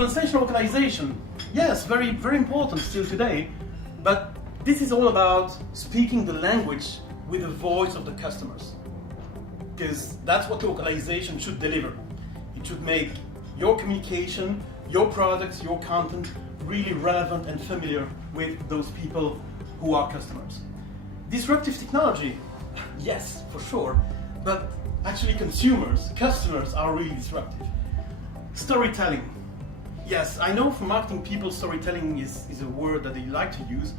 Translation localization, yes, very, very important still today, but this is all about speaking the language with the voice of the customers. Because that's what localization should deliver. It should make your communication, your products, your content really relevant and familiar with those people who are customers. Disruptive technology, yes, for sure, but actually customers are really disruptive. Storytelling. Yes, I know for marketing people storytelling is a word that they like to use,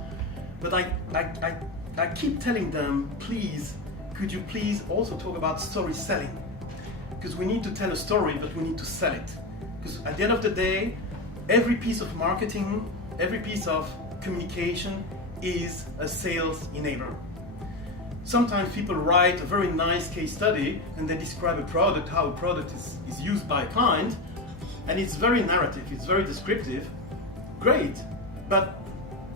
but I keep telling them, please, could you please also talk about story selling? Because we need to tell a story, but we need to sell it. Because at the end of the day, every piece of marketing, every piece of communication is a sales enabler. Sometimes people write a very nice case study and they describe a product, how a product is used by a client, and it's very narrative, it's very descriptive. Great, but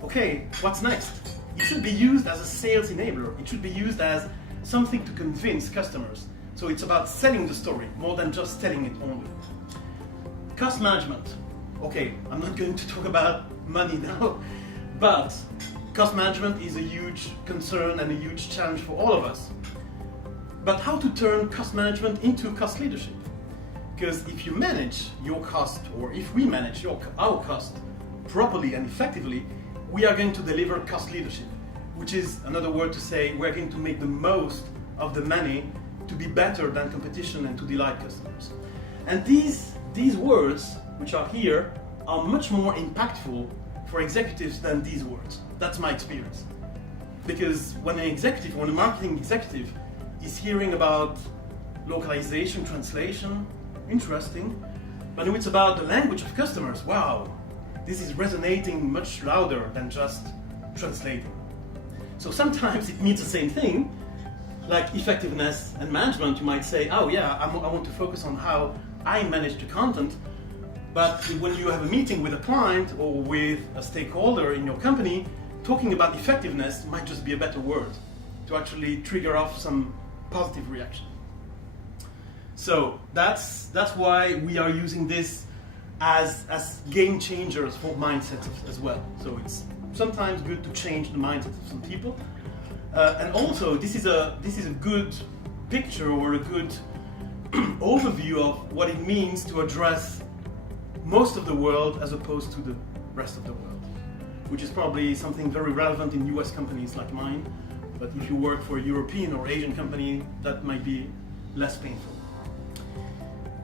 okay, what's next? It should be used as a sales enabler. It should be used as something to convince customers. So it's about selling the story more than just telling it only. Cost management. Okay, I'm not going to talk about money now, but cost management is a huge concern and a huge challenge for all of us. But how to turn cost management into cost leadership? Because if you manage your cost, or if we manage our cost properly and effectively, we are going to deliver cost leadership, which is another word to say we're going to make the most of the money to be better than competition and to delight customers. And these words, which are here, are much more impactful for executives than these words. That's my experience. Because when a marketing executive is hearing about localization, translation, interesting, but when it's about the language of customers, wow, this is resonating much louder than just translating. So sometimes it means the same thing, like effectiveness and management. You might say, oh yeah, I want to focus on how I manage the content, but when you have a meeting with a client or with a stakeholder in your company, talking about effectiveness might just be a better word to actually trigger off some positive reaction. So that's why we are using this as game changers for mindsets as well. So it's sometimes good to change the mindset of some people, and also this is a good picture or a good overview of what it means to address most of the world as opposed to the rest of the world, which is probably something very relevant in US companies like mine, but if you work for a European or Asian company, that might be less painful.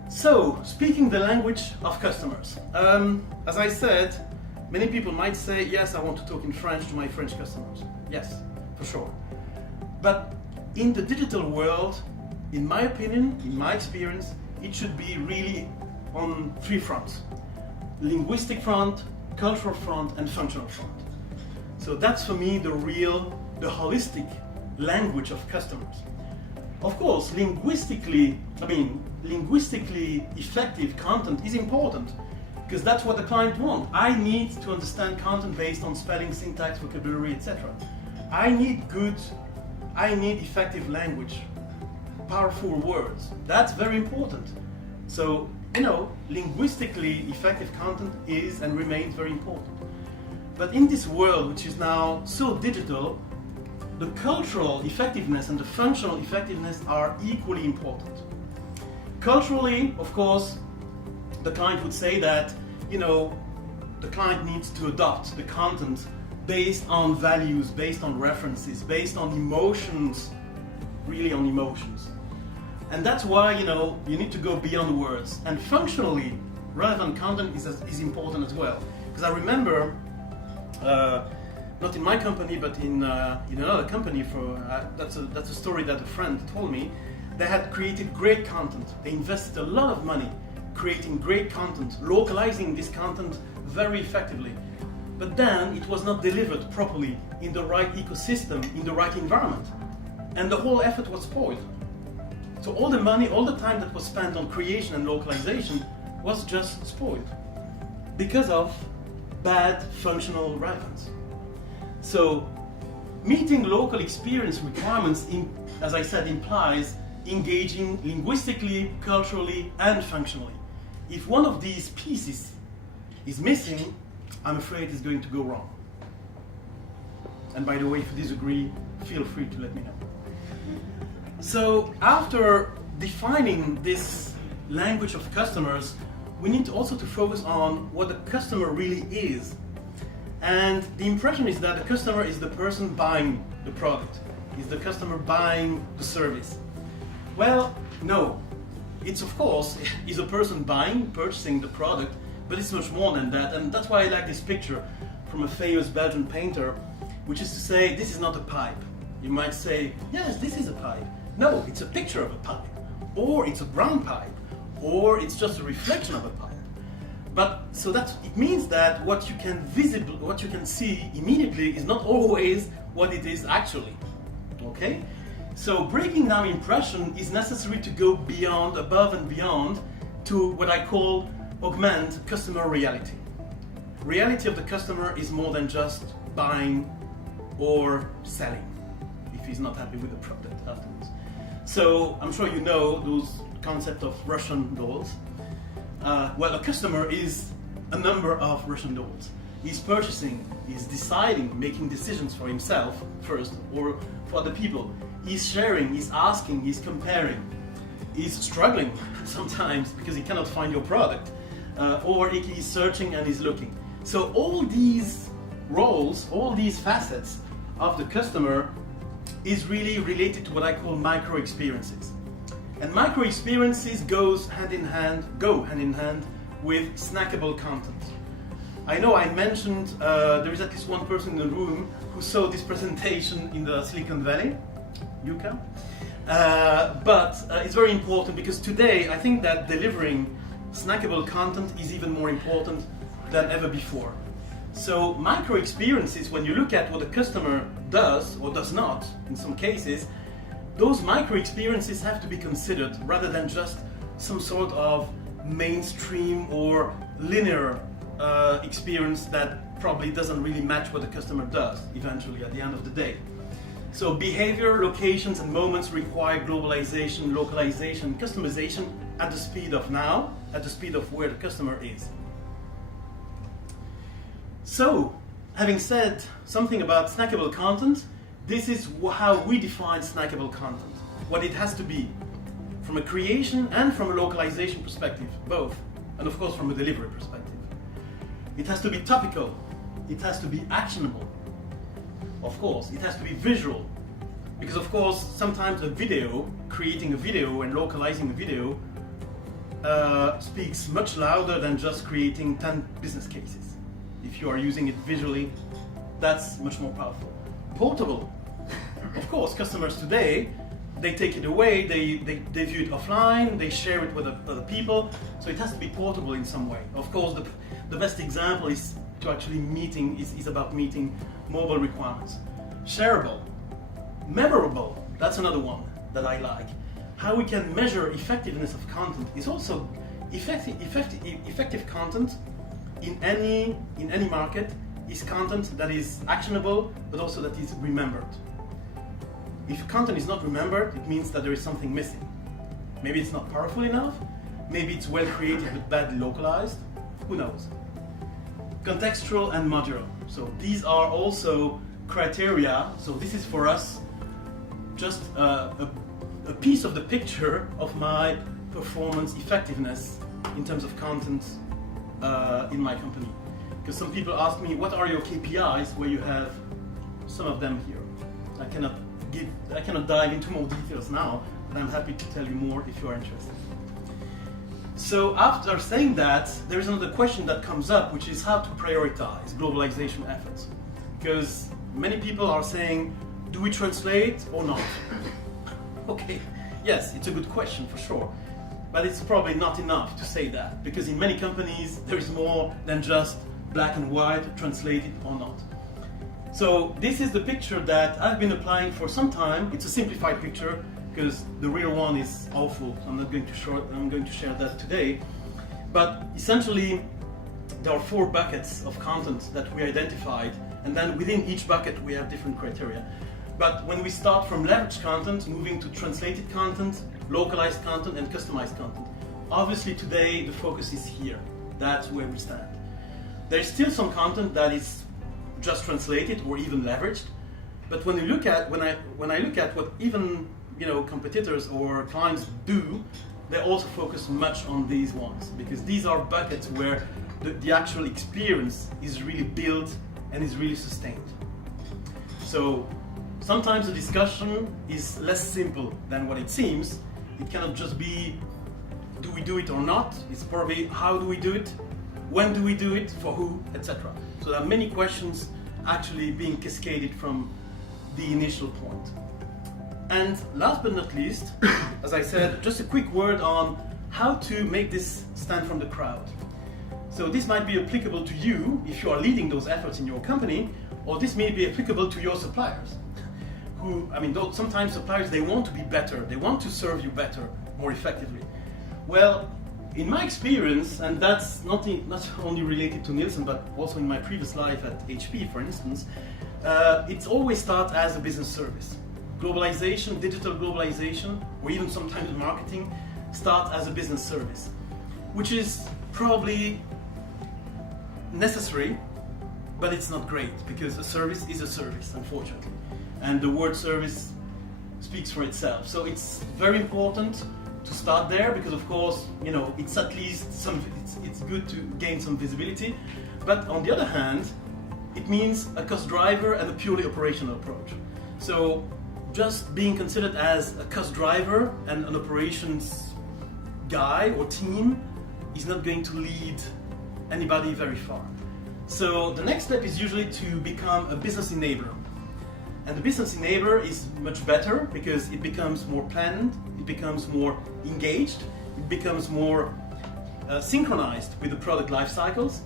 So, speaking the language of customers. As I said, many people might say, yes, I want to talk in French to my French customers. Yes, for sure. But in the digital world, in my opinion, in my experience, it should be really on three fronts: linguistic front, cultural front, and functional front. So that's for me the holistic language of customers. Of course, linguistically effective content is important because that's what the client wants. I need to understand content based on spelling, syntax, vocabulary, etc. I need effective language, powerful words. That's very important. So, linguistically effective content is and remains very important. But in this world, which is now so digital, the cultural effectiveness and the functional effectiveness are equally important. Culturally, of course, the client would say that, the client needs to adopt the content based on values, based on references, based on emotions, really on emotions. And that's why, you need to go beyond words. And functionally relevant content is important as well. Because I remember, not in my company, but in another company, that's a story that a friend told me. They had created great content. They invested a lot of money creating great content, localizing this content very effectively. But then it was not delivered properly in the right ecosystem, in the right environment. And the whole effort was spoiled. So all the money, all the time that was spent on creation and localization was just spoiled because of bad functional relevance. So meeting local experience requirements, as I said, implies engaging linguistically, culturally, and functionally. If one of these pieces is missing, I'm afraid it's going to go wrong. And by the way, if you disagree, feel free to let me know. So after defining this language of customers, we need also to focus on what the customer really is. And the impression is that the customer is the person buying the product, is the customer buying the service. Well, no. It's of course is a person purchasing the product, but it's much more than that. And that's why I like this picture from a famous Belgian painter, which is to say, this is not a pipe. You might say, yes, this is a pipe. No, it's a picture of a pipe, or it's a brown pipe, or it's just a reflection of a pipe. But so that it means that what you can see immediately is not always what it is actually. Okay? So breaking down impression is necessary to go beyond, above and beyond, to what I call augment customer reality. Reality of the customer is more than just buying or selling, if he's not happy with the product afterwards. So I'm sure you know those concept of Russian dolls. Well, a customer is a number of Russian dolls. He's purchasing, he's deciding, making decisions for himself first, or for other people. He's sharing, he's asking, he's comparing. He's struggling sometimes because he cannot find your product, or he's searching and he's looking. So all these roles, all these facets of the customer is really related to what I call micro experiences. And micro experiences go hand in hand with snackable content. I know I mentioned there is at least one person in the room who saw this presentation in the Silicon Valley, Yuka. But it's very important because today I think that delivering snackable content is even more important than ever before. So micro experiences, when you look at what a customer does or does not, in some cases, those micro experiences have to be considered rather than just some sort of mainstream or linear experience that probably doesn't really match what the customer does eventually at the end of the day. So behavior, locations and moments require globalization, localization, customization at the speed of now, at the speed of where the customer is. So, having said something about snackable content, this is how we define snackable content. What it has to be, from a creation and from a localization perspective, both, and of course from a delivery perspective. It has to be topical, it has to be actionable. Of course, it has to be visual, because of course sometimes a video, creating a video and localizing a video speaks much louder than just creating 10 business cases. If you are using it visually, that's much more powerful. Portable. Of course, customers today, they take it away, they view it offline, they share it with other people, so it has to be portable in some way. Of course, the best example is to actually is about meeting mobile requirements. Shareable. Memorable, that's another one that I like. How we can measure effectiveness of content is also effective content in any market is content that is actionable, but also that is remembered. If content is not remembered, it means that there is something missing. Maybe it's not powerful enough, maybe it's well created but badly localized, who knows? Contextual and modular. So these are also criteria, so this is for us just a piece of the picture of my performance effectiveness in terms of content in my company. Because some people ask me, what are your KPIs, where you have some of them here. I cannot dive into more details now, but I'm happy to tell you more if you are interested. So after saying that, there is another question that comes up, which is how to prioritize globalization efforts. Because many people are saying, do we translate or not? Okay, yes, it's a good question for sure. But it's probably not enough to say that, because in many companies there is more than just black and white, translated or not. So this is the picture that I've been applying for some time. It's a simplified picture because the real one is awful. So I'm going to share that today. But essentially there are 4 buckets of content that we identified, and then within each bucket we have different criteria. But when we start from leveraged content, moving to translated content, localized content and customized content. Obviously today the focus is here. That's where we stand. There's still some content that is just translated or even leveraged. But when I look at what even competitors or clients do, they also focus much on these ones, because these are buckets where the actual experience is really built and is really sustained. So sometimes the discussion is less simple than what it seems. It cannot just be, do we do it or not? It's probably, how do we do it? When do we do it? For who? Etc. So there are many questions actually being cascaded from the initial point. And last but not least, as I said, just a quick word on how to make this stand from the crowd. So this might be applicable to you if you are leading those efforts in your company, or this may be applicable to your suppliers. Sometimes suppliers, they want to be better, they want to serve you better, more effectively. Well, in my experience, and that's not only related to Nielsen, but also in my previous life at HP, for instance, it's always starts as a business service. Globalization, digital globalization, or even sometimes marketing, starts as a business service, which is probably necessary, but it's not great, because a service is a service, unfortunately. And the word service speaks for itself. So it's very important to start there, because of course, it's at least it's good to gain some visibility. But on the other hand, it means a cost driver and a purely operational approach. So just being considered as a cost driver and an operations guy or team is not going to lead anybody very far. So the next step is usually to become a business enabler. And the business enabler is much better because it becomes more planned, it becomes more engaged, it becomes more synchronized with the product life cycles,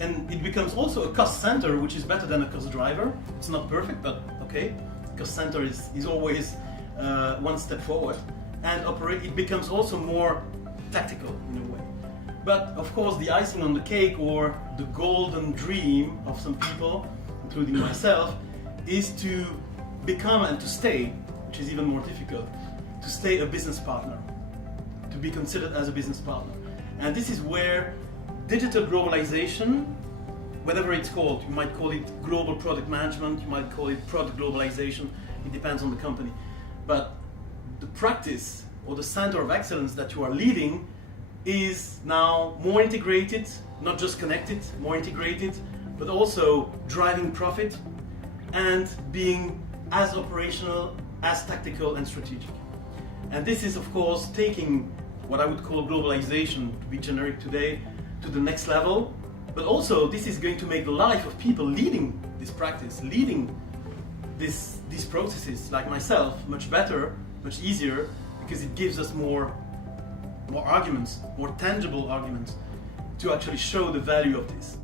and it becomes also a cost center, which is better than a cost driver. It's not perfect, but okay. Cost center is always one step forward, and it becomes also more tactical in a way. But of course, the icing on the cake, or the golden dream of some people, including myself, is to become and to stay, which is even more difficult, to stay a business partner, to be considered as a business partner. And this is where digital globalization, whatever it's called, you might call it global product management, you might call it product globalization, it depends on the company. But the practice or the center of excellence that you are leading is now more integrated, not just connected, more integrated, but also driving profit and being as operational, as tactical and strategic. And this is of course taking what I would call globalization, to be generic today, to the next level. But also this is going to make the life of people leading this practice, leading these processes, like myself, much better, much easier, because it gives us more arguments, more tangible arguments to actually show the value of this.